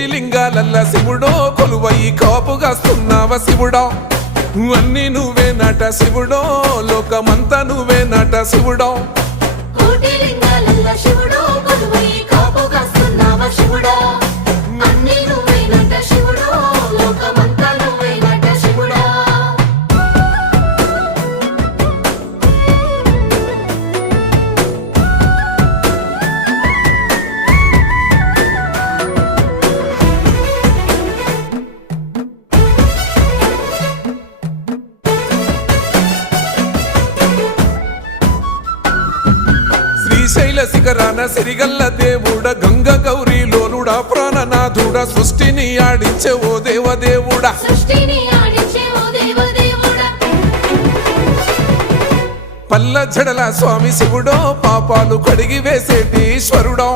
కోటి లింగాలల్ల శివుడో కొలువయి కాపుగాస్తున్నావ శివుడా అన్ని నువ్వే నట శివుడో లోకమంతా నువ్వే నట శివుడో కోటి లింగాలల్ల శివుడో కొలువయి కాపుగాస్తున్నావ శివుడా అన్ని నువ్వే నట శివుడో లోకమంతా నువ్వే నట శివుడా శ్రీశైల శిఖరాన సిరిగల్ల దేవుడ గంగ గౌరీ లోలుడా ప్రాణనాథుడ సృష్టిని ఆడించే ఓ దేవదేవుడా సృష్టిని ఆడించే ఓ దేవదేవుడా పల్ల జడల స్వామి శివుడో పాపాలు కడిగి వేసేటి ఈశ్వరుడో